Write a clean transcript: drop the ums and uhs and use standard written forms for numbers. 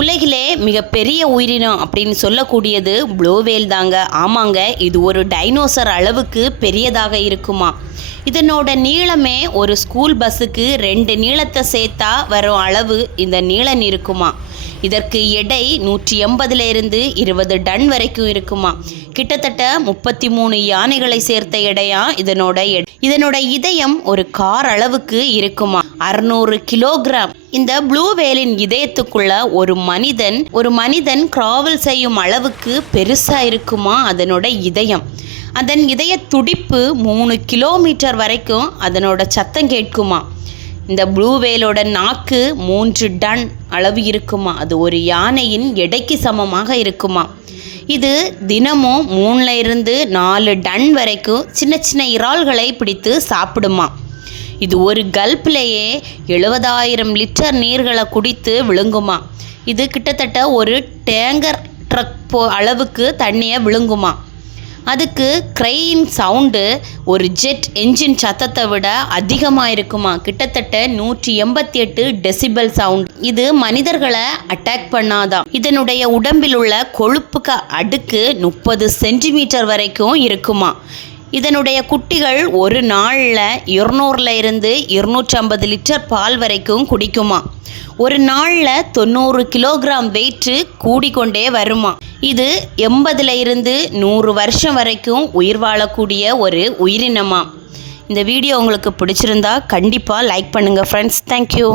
உலகிலே மிகப்பெரிய உயிரினம் அப்படின்னு சொல்லக்கூடியது ப்ளூ வேல் தாங்க. ஆமாங்க, இது ஒரு டைனோசர் அளவுக்கு பெரியதாக இருக்குமா. இதனோட நீளமே ஒரு ஸ்கூல் பஸ்ஸுக்கு 2 நீளத்தை சேர்த்தா வரும் அளவு இந்த நீளம் இருக்குமா. இதற்கு எடை 180 20 டன் வரைக்கும் இருக்குமா. கிட்டத்தட்ட 33 யானைகளை சேர்த்த எடையா இதனோட இதயம் ஒரு கார் அளவுக்கு இருக்குமா. 600 கிலோகிராம். இந்த ப்ளூ வேலின் இதயத்துக்குள்ள ஒரு மனிதன் கிராவல் செய்யும் அளவுக்கு பெருசா இருக்குமா அதனோட இதயம். அதன் இதய துடிப்பு 3 கிலோமீட்டர் வரைக்கும் அதனோட சத்தம் கேட்குமா. இந்த ப்ளூ வேலோட நாக்கு 3 டன் அளவு இருக்குமா. அது ஒரு யானையின் எடைக்கு சமமாக இருக்குமா. இது தினமும் 3-4 டன் வரைக்கும் சின்ன சின்ன இறால்களை பிடித்து சாப்பிடுமா. இது ஒரு கல்ப்லேயே 70,000 லிட்டர் நீர்களை குடித்து விழுங்குமா. இது கிட்டத்தட்ட ஒரு டேங்கர் ட்ரக் அளவுக்கு தண்ணியை விழுங்குமா. அதுக்கு க்ரெயின் சவுண்டு ஒரு ஜெட் என்ஜின் சத்தத்தை விட அதிகமாக இருக்குமா. கிட்டத்தட்ட 188 டெசிபல் சவுண்ட். இது மனிதர்களை அட்டாக் பண்ணாதான். இதனுடைய உடம்பில் உள்ள கொழுப்புக்கு அடுக்கு 30 சென்டிமீட்டர் வரைக்கும் இருக்குமா. இதனுடைய குட்டிகள் ஒரு நாளில் 200 250 லிட்டர் பால் வரைக்கும் குடிக்குமா. ஒரு நாளில் 90 கிலோகிராம் வெயிட்டு கூடிக்கொண்டே வருமா. இது 80 100 வருஷம் வரைக்கும் உயிர் வாழக்கூடிய ஒரு உயிரினமா. இந்த வீடியோ உங்களுக்கு பிடிச்சிருந்தா கண்டிப்பாக லைக் பண்ணுங்கள் ஃப்ரெண்ட்ஸ். தேங்க்யூ.